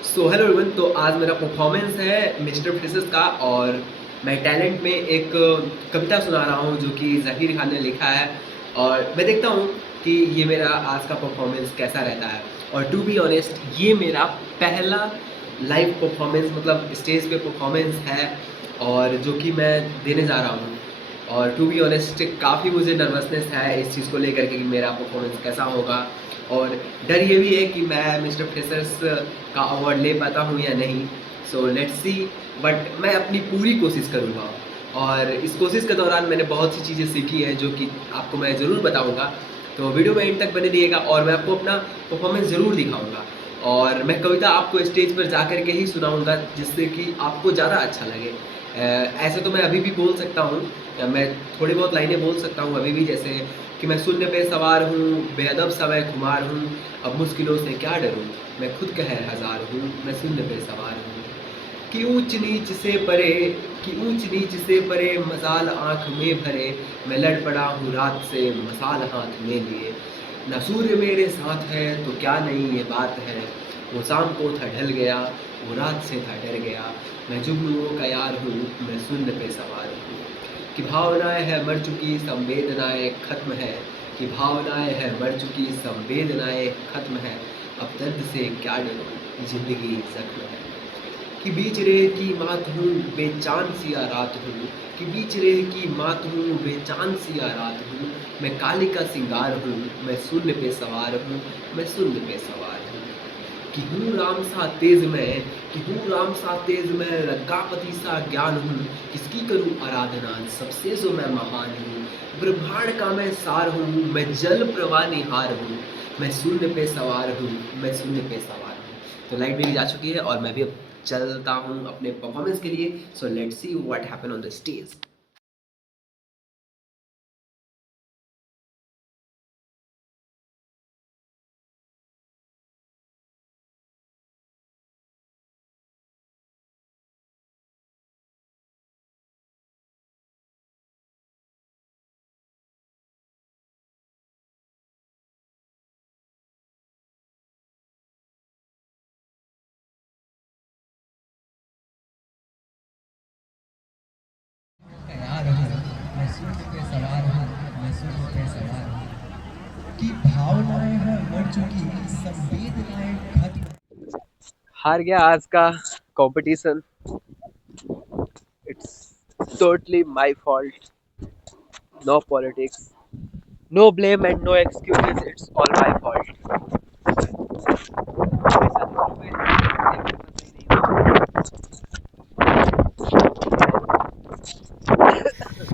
Hello everyone. तो आज मेरा परफॉर्मेंस है मिस्टर फ्रेसेस का और मैं टैलेंट में एक कविता सुना रहा हूँ जो कि ज़हीर खान ने लिखा है। और मैं देखता हूँ कि ये मेरा आज का परफॉर्मेंस कैसा रहता है। और टू बी ऑनेस्ट ये मेरा पहला लाइव परफॉर्मेंस मतलब स्टेज पे परफॉर्मेंस है और जो कि मैं देने जा रहा हूँ। और टू बी ऑनेस्ट काफ़ी मुझे नर्वसनेस है इस चीज़ को लेकर के कि मेरा परफॉर्मेंस कैसा होगा। और डर ये भी है कि मैं मिस्टर फ्रेशर्स का अवार्ड ले पाता हूँ या नहीं। So let's see. बट मैं अपनी पूरी कोशिश करूँगा और इस कोशिश के दौरान मैंने बहुत सी चीज़ें सीखी हैं जो कि आपको मैं ज़रूर बताऊँगा। तो वीडियो में एंड तक बने रहिएगा और मैं आपको अपना परफॉर्मेंस ज़रूर दिखाऊँगा। और मैं कविता आपको स्टेज पर जा कर के ही सुनाऊँगा जिससे कि आपको ज़्यादा अच्छा लगे। ऐसे तो मैं अभी भी बोल सकता हूँ, मैं थोड़ी बहुत लाइनें बोल सकता हूँ अभी भी, जैसे कि मैं शून्य पे सवार हूँ, बेअदब सा मैं खुमार हूँ, अब मुश्किलों से क्या डरूँ, मैं खुद कहर हज़ार हूँ, मैं शून्य पे सवार हूँ। कि ऊंच नीच से परे कि ऊंच नीच से परे मजाल आँख में भरे, मैं लड़ पड़ा हूँ रात से मसाल हाथ में लिए। न सूर्य मेरे साथ है तो क्या नहीं ये बात है, वो शाम को था ढल गया, वो रात से था डर गया, मैं जुगनुओं का यार हूँ, मैं शून्य पे सवार हूँ। कि भावनाएं है मर चुकी संवेदनाएं खत्म है, कि भावनाएं है मर चुकी संवेदनाएं खत्म है, अब दर्द से क्या डरूं जिंदगी जख्म है। कि बीच रेह की मात हूँ बेचान सिया रात हूँ, कि बीच रेह की मात हूँ बेचान सिया रात हूँ, मैं काली का सिंगार हूँ, मैं शून्य पे सवार हूँ, मैं शून्य पे सवार हूँ। कि हूँ राम सा तेज मैं, कि हूँ राम सा तेज मैं, रज्ञापति सा ज्ञान हूँ, किसकी करूँ आराधना सबसे जो मैं महान हूँ। ब्रह्मांड का मैं सार हूँ, मैं जल प्रवाह निहार हूँ, मैं शून्य पे सवार हूँ, मैं शून्य पे सवार हूँ। तो लाइट मेरी जा चुकी है और मैं भी अब चलता हूँ अपने परफॉर्मेंस के लिए। So let's see what happen on the stage. तैयार हूँ, मैं सूर्य पे सवार हूँ, मैं सूर्य पे सवार हूँ। कि भावनाएं हैं मर चुकी, संवेदनाएं खत्म। हार गया आज का competition. It's totally my fault, no politics, no blame and no excuses, it's all my fault.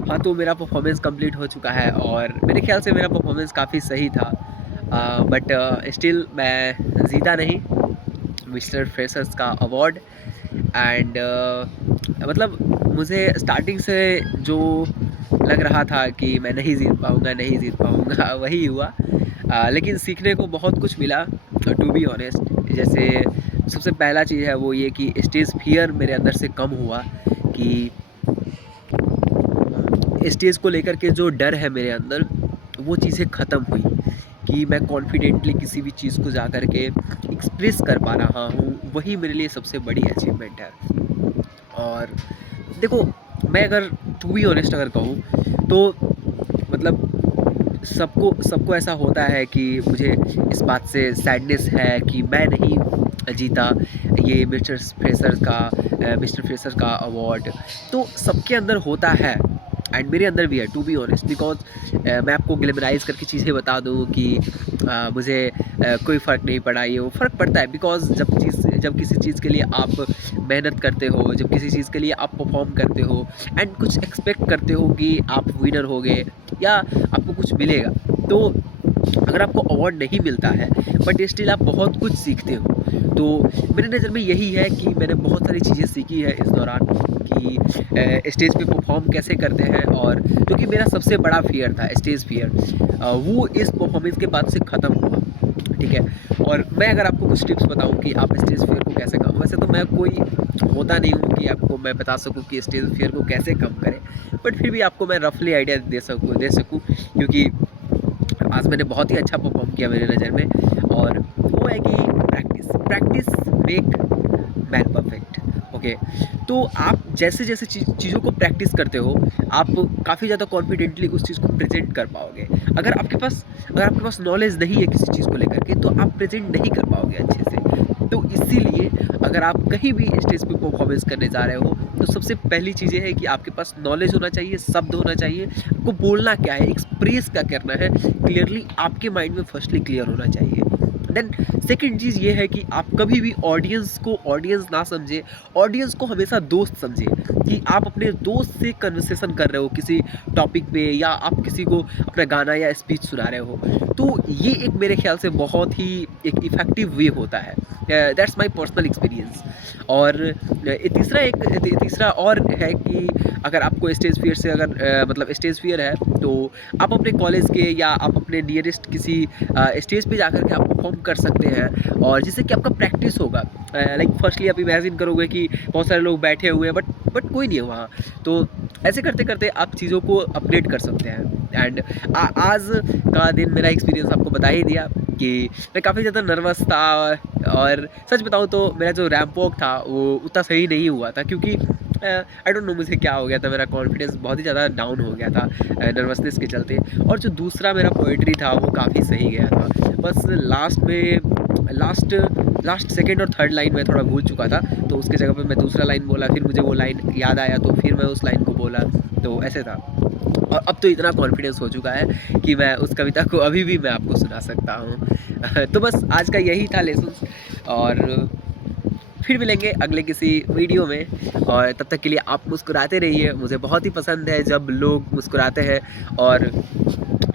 हाँ, तो मेरा परफॉर्मेंस कंप्लीट हो चुका है और मेरे ख्याल से मेरा परफॉर्मेंस काफ़ी सही था। बट स्टिल मैं जीता नहीं मिस्टर फ्रेशर्स का अवार्ड। एंड मतलब मुझे स्टार्टिंग से जो लग रहा था कि मैं नहीं जीत पाऊँगा नहीं जीत पाऊँगा वही हुआ। लेकिन सीखने को बहुत कुछ मिला टू बी ऑनेस्ट। जैसे सबसे पहला चीज़ है वो ये कि स्टेज फियर मेरे अंदर से कम हुआ, कि स्टेज को लेकर के जो डर है मेरे अंदर वो चीज़ें ख़त्म हुई, कि मैं कॉन्फिडेंटली किसी भी चीज़ को जा कर के एक्सप्रेस कर पा रहा हूँ, वही मेरे लिए सबसे बड़ी अचीवमेंट है। और देखो, मैं अगर टू बी ऑनेस्ट अगर कहूँ तो मतलब सबको सबको ऐसा होता है कि मुझे इस बात से सैडनेस है कि मैं नहीं जीता ये मिस्टर फ्रेशर का अवार्ड। तो सबके अंदर होता है एंड मेरे अंदर भी है टू बी ऑनेस्ट। बिकॉज मैं आपको ग्लैमराइज करके चीज़ें बता दूँ कि मुझे कोई फ़र्क नहीं पड़ा, ये वो फ़र्क पड़ता है। बिकॉज जब किसी चीज़ के लिए आप मेहनत करते हो, जब किसी चीज़ के लिए आप परफॉर्म करते हो एंड कुछ एक्सपेक्ट करते हो कि आप विनर होगे या आपको कुछ मिलेगा, तो अगर आपको अवार्ड नहीं मिलता है बट स्टिल आप बहुत कुछ सीखते हो। तो मेरे नज़र में यही है कि मैंने बहुत सारी चीज़ें सीखी है इस दौरान, कि स्टेज पे परफॉर्म कैसे करते हैं। और जो कि मेरा सबसे बड़ा फियर था, स्टेज फियर, वो इस परफॉर्मेंस के बाद से ख़त्म हुआ। ठीक है। और मैं अगर आपको कुछ टिप्स बताऊं कि आप स्टेज फियर को कैसे कम, वैसे तो मैं कोई होता नहीं हूँ कि आपको मैं बता सकूँ कि स्टेज फियर को कैसे कम करें, बट फिर भी आपको मैं रफली आइडिया दे सकूँ, क्योंकि आज मैंने बहुत ही अच्छा परफॉर्म किया मेरे नज़र में। और वो है कि practice practice make man perfect. Okay, तो आप जैसे जैसे चीज़ों को प्रैक्टिस करते हो, आप काफ़ी ज़्यादा कॉन्फिडेंटली उस चीज़ को प्रेजेंट कर पाओगे। अगर आपके पास नॉलेज नहीं है किसी चीज़ को लेकर के, तो आप प्रेजेंट नहीं कर पाओगे अच्छे से। तो इसीलिए अगर आप कहीं भी स्टेज पे परफॉर्मेंस करने जा रहे हो, तो सबसे पहली चीज़ ये है कि आपके पास नॉलेज होना चाहिए, शब्द होना चाहिए, आपको बोलना क्या है, एक्सप्रेस क्या करना है, क्लियरली आपके माइंड में फर्स्टली क्लियर होना चाहिए। देन सेकंड चीज़ ये है कि आप कभी भी ऑडियंस को ऑडियंस ना समझे, ऑडियंस को हमेशा दोस्त समझे, कि आप अपने दोस्त से कन्वर्सेशन कर रहे हो किसी टॉपिक पे, या आप किसी को अपना गाना या स्पीच सुना रहे हो। तो ये एक मेरे ख्याल से बहुत ही एक इफ़ेक्टिव वे होता है। That's my personal experience. और तीसरा और है कि अगर आपको स्टेज फियर से मतलब स्टेज फियर है, तो आप अपने कॉलेज के या आप अपने नियरेस्ट किसी स्टेज पे जाकर के आप परफॉर्म कर सकते हैं, और जिससे कि आपका प्रैक्टिस होगा। लाइक फर्स्टली आप इमेजिन करोगे कि बहुत सारे लोग बैठे हुए हैं, बट कोई नहीं है वहाँ। तो ऐसे करते करते आप चीज़ों को अपडेट कर सकते हैं। एंड आज का दिन मेरा एक्सपीरियंस आपको बता ही दिया कि मैं काफ़ी ज़्यादा नर्वस था, और सच बताऊँ तो मेरा जो रैंप वॉक था वो उतना सही नहीं हुआ था, क्योंकि आई डोंट नो मुझे क्या हो गया था, मेरा कॉन्फिडेंस बहुत ही ज़्यादा डाउन हो गया था नर्वसनेस के चलते। और जो दूसरा मेरा पोएट्री था वो काफ़ी सही गया था, बस लास्ट सेकंड और थर्ड लाइन में थोड़ा भूल चुका था, तो उसके जगह पे मैं दूसरा लाइन बोला, फिर मुझे वो लाइन याद आया तो फिर मैं उस लाइन को बोला, तो ऐसे था। और अब तो इतना कॉन्फिडेंस हो चुका है कि मैं उस कविता को अभी भी मैं आपको सुना सकता हूँ। तो बस आज का यही था लेसन, और फिर मिलेंगे अगले किसी वीडियो में, और तब तक के लिए आप मुस्कुराते रहिए। मुझे बहुत ही पसंद है जब लोग मुस्कुराते हैं। और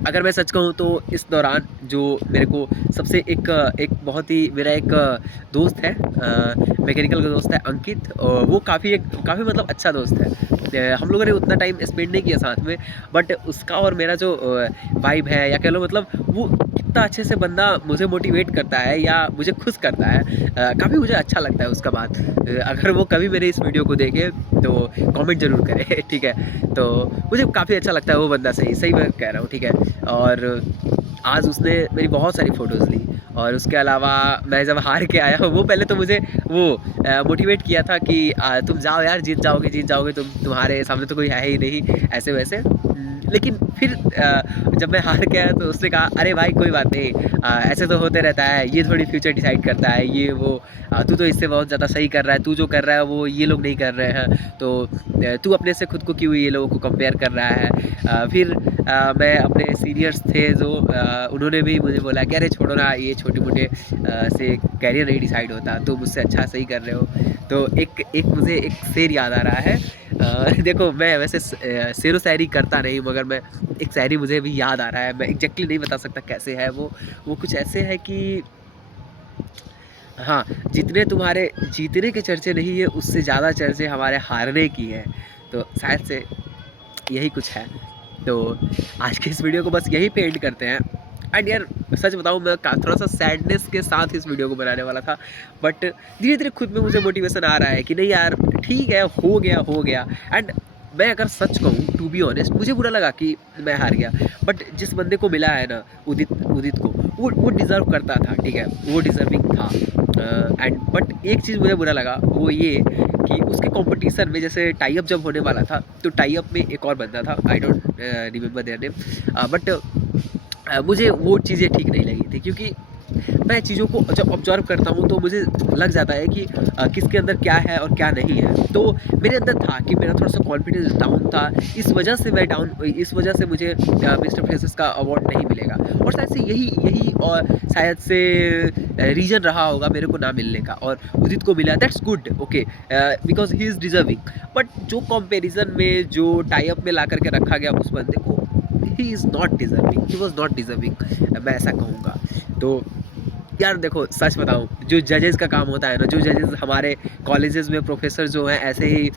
अगर मैं सच कहूँ तो इस दौरान जो मेरे को सबसे एक बहुत ही मेरा एक दोस्त है, मैकेनिकल का दोस्त है अंकित, और वो काफ़ी मतलब अच्छा दोस्त है। हम लोगों ने उतना टाइम स्पेंड नहीं किया साथ में, बट उसका और मेरा जो वाइब है, या कह लो मतलब वो कितना अच्छे से बंदा मुझे मोटिवेट करता है या मुझे खुश करता है, काफ़ी मुझे अच्छा लगता है उसका बात। अगर वो कभी मेरे इस वीडियो को देखे तो कमेंट ज़रूर करे। ठीक है, तो मुझे काफ़ी अच्छा लगता है वो बंदा, सही मैं कह रहा हूँ। ठीक है, और आज उसने मेरी बहुत सारी फ़ोटोज़ ली, और उसके अलावा मैं जब हार के आया वो पहले तो मुझे वो मोटिवेट किया था कि तुम जाओ यार, जीत जाओगे, तुम्हारे सामने तो कोई है ही नहीं, ऐसे वैसे। लेकिन फिर जब मैं हार के आया तो उसने कहा, अरे भाई कोई बात नहीं, ऐसे तो होते रहता है, ये थोड़ी फ्यूचर डिसाइड करता है, ये वो, तू तो इससे बहुत ज़्यादा सही कर रहा है, तू जो कर रहा है वो ये लोग नहीं कर रहे हैं, तो तू अपने से खुद को क्यों ये लोगों को कंपेयर कर रहा है। फिर मैं अपने सीनियर्स थे जो उन्होंने भी मुझे बोला कि अरे छोड़ो ना, ये छोटे मोटे से कैरियर नहीं डिसाइड होता, तुम मुझसे अच्छा सही कर रहे हो। तो एक मुझे एक शेर याद आ रहा है। देखो मैं वैसे शेरो शायरी करता नहीं, मगर मैं एक शायरी मुझे भी याद आ रहा है, मैं एग्जैक्टली नहीं बता सकता कैसे है वो कुछ ऐसे है कि हाँ, जितने तुम्हारे जीतने के चर्चे नहीं है, उससे ज़्यादा चर्चे हमारे हारने की है। तो शायद से यही कुछ है। तो आज के इस वीडियो को बस यहीं पे एंड करते हैं। एंड यार सच बताऊँ, मैं थोड़ा सा सैडनेस के साथ इस वीडियो को बनाने वाला था, बट धीरे धीरे खुद में मुझे मोटिवेशन आ रहा है कि नहीं यार ठीक है, हो गया। एंड मैं अगर सच कहूँ, टू बी ऑनेस्ट, मुझे बुरा लगा कि मैं हार गया, बट जिस बंदे को मिला है ना, उदित को, वो डिज़र्व करता था। ठीक है, वो डिज़र्विंग था। एंड बट एक चीज़ मुझे बुरा लगा, वो ये कि उसके कंपटीशन में जैसे टाई अप जब होने वाला था, तो टाई अप में एक और बंदा था, I don't remember their name, but मुझे वो चीज़ें ठीक नहीं लगी थी, क्योंकि मैं चीज़ों को जब ऑब्जर्व करता हूँ तो मुझे लग जाता है कि किसके अंदर क्या है और क्या नहीं है। तो मेरे अंदर था कि मेरा थोड़ा सा कॉन्फिडेंस डाउन था, इस वजह से मुझे मिस्टर फ्रेशर्स का अवार्ड नहीं मिलेगा, और शायद से यही और शायद से रीज़न रहा होगा मेरे को ना मिलने का। और उदित को मिला, that's good, okay, because he is deserving. But जो कंपेरिजन में जो टाई अप में ला करके रखा गया उस बंदे को, he is not deserving, he was not deserving, मैं ऐसा कहूँगा। तो यार देखो सच बताऊँ, जो जजेस का काम होता है ना, जो जजेस हमारे कॉलेजेस में प्रोफेसर जो हैं ऐसे ही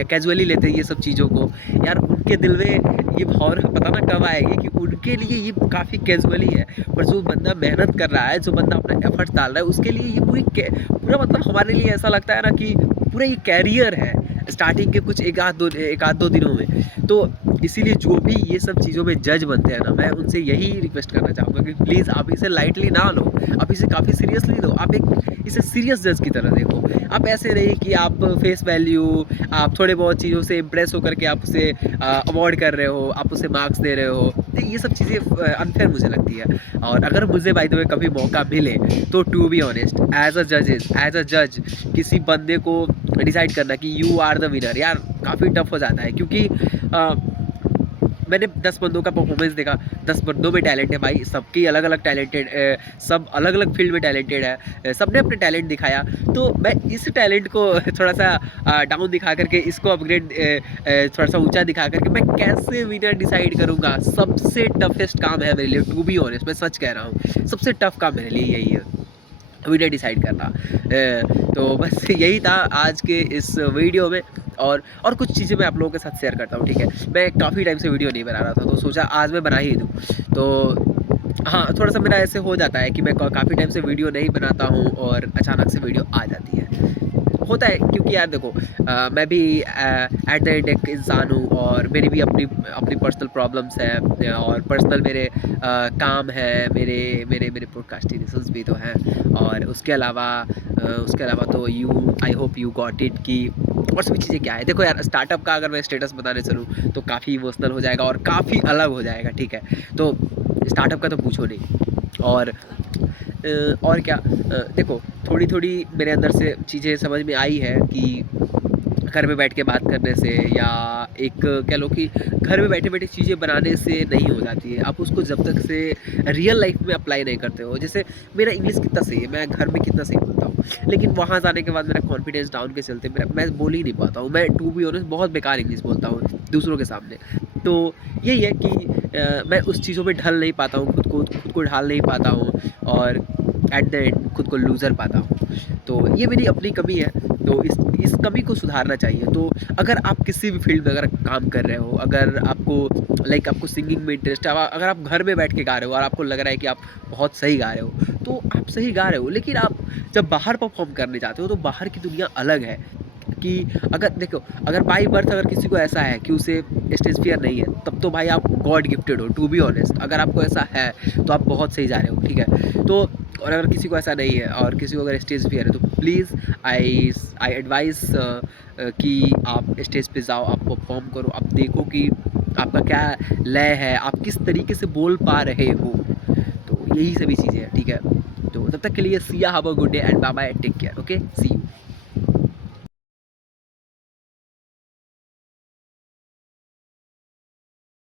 कैजुअली लेते हैं ये सब चीज़ों को, यार उनके दिल में ये भावना पता ना कब आएगी कि उनके लिए ये काफ़ी कैजुअली है, पर जो बंदा मेहनत कर रहा है, जो बंदा अपना एफर्ट डाल रहा है, उसके लिए ये पूरा मतलब हमारे लिए ऐसा लगता है ना कि पूरा ये कैरियर है। स्टार्टिंग के कुछ एक आध दो दिनों में। तो इसीलिए जो भी ये सब चीज़ों में जज बनते हैं ना, मैं उनसे यही रिक्वेस्ट करना चाहूँगा कि प्लीज़ आप इसे लाइटली ना लो, आप इसे काफ़ी सीरियसली लो। आप एक इसे सीरियस जज की तरह देखो। आप ऐसे नहीं कि आप फेस वैल्यू, आप थोड़े बहुत चीज़ों से इम्प्रेस होकर के आप उसे अवॉइड कर रहे हो, आप उसे मार्क्स दे रहे हो। तो ये सब चीज़ें अनफेयर मुझे लगती है। और अगर मुझे बाय द वे कभी मौका मिले तो to be honest as a जज किसी बंदे को डिसाइड करना कि यू आर द विनर, यार काफ़ी टफ हो जाता है। क्योंकि मैंने 10 बंदों का परफॉर्मेंस देखा, 10 बंदों में टैलेंट है भाई, सबकी अलग अलग टैलेंटेड, सब अलग अलग फील्ड में टैलेंटेड है, सबने अपने टैलेंट दिखाया। तो मैं इस टैलेंट को थोड़ा सा डाउन दिखा करके, इसको अपग्रेड थोड़ा सा ऊंचा दिखा करके मैं कैसे विनर डिसाइड करूँगा? सबसे टफेस्ट काम है मेरे लिए, टू बी ऑनेस्ट मैं सच कह रहा हूँ, सबसे टफ काम मेरे लिए यही है, विनर डिसाइड करना। तो बस यही था आज के इस वीडियो में। और कुछ चीज़ें मैं आप लोगों के साथ शेयर करता हूँ, ठीक है। मैं काफ़ी टाइम से वीडियो नहीं बना रहा था, तो सोचा आज मैं बना ही दूँ। तो हाँ, थोड़ा सा मेरा ऐसे हो जाता है कि मैं काफ़ी टाइम से वीडियो नहीं बनाता हूँ और अचानक से वीडियो आ जाती है। होता है क्योंकि यार देखो, मैं भी एट द एंड एक इंसान हूँ और मेरी भी अपनी अपनी पर्सनल प्रॉब्लम्स हैं और पर्सनल मेरे काम है, मेरे मेरे मेरे प्रोक्रास्टिनेशंस भी तो हैं। और उसके अलावा तो I hope you got it कि और सभी चीज़ें क्या है। देखो यार, स्टार्टअप का अगर मैं स्टेटस बताने चलूँ तो काफ़ी इमोशनल हो जाएगा और काफ़ी अलग हो जाएगा, ठीक है। तो स्टार्टअप का तो पूछो नहीं। और क्या, देखो थोड़ी थोड़ी मेरे अंदर से चीज़ें समझ में आई है कि घर में बैठ के बात करने से, या एक कह लो कि घर में बैठे बैठे चीज़ें बनाने से नहीं हो जाती है। आप उसको जब तक से रियल लाइफ में अप्लाई नहीं करते हो, जैसे मेरा इंग्लिश कितना सही है, मैं घर में कितना सही बोलता हूँ, लेकिन वहाँ जाने के बाद मेरा कॉन्फिडेंस डाउन के चलते मैं बोल ही नहीं पाता हूँ। मैं टू बी ऑनेस्ट बहुत बेकार इंग्लिश बोलता हूँ दूसरों के सामने। तो यही है कि मैं उस चीज़ों में ढल नहीं पाता हूँ, खुद को ढाल नहीं पाता हूँ और एट द एंड खुद को लूज़र पाता हूँ। तो ये मेरी अपनी कमी है, तो इस कमी को सुधारना चाहिए। तो अगर आप किसी भी फील्ड में अगर काम कर रहे हो, अगर आपको सिंगिंग में इंटरेस्ट है, अगर आप घर में बैठ के गा रहे हो और आपको लग रहा है कि आप बहुत सही गा रहे हो, तो आप सही गा रहे हो। लेकिन आप जब बाहर परफॉर्म करने जाते हो तो बाहर की दुनिया अलग है। कि अगर देखो, अगर बाई बर्थ अगर किसी को ऐसा है कि उसे स्टेज फियर नहीं है, तब तो भाई आप गॉड गिफ्टेड हो, टू बी ऑनेस्ट। अगर आपको ऐसा है तो आप बहुत सही जा रहे हो, ठीक है। तो और अगर किसी को ऐसा नहीं है और किसी को अगर स्टेज फियर है, तो प्लीज़ आई एडवाइस कि आप स्टेज पे जाओ, आप परफॉर्म करो, आप देखो कि आपका क्या लय है, आप किस तरीके से बोल पा रहे हो। तो यही सभी चीज़ें हैं, ठीक है। तो तब तक के लिए see ya have a good day and bye bye, take care, okay, see you.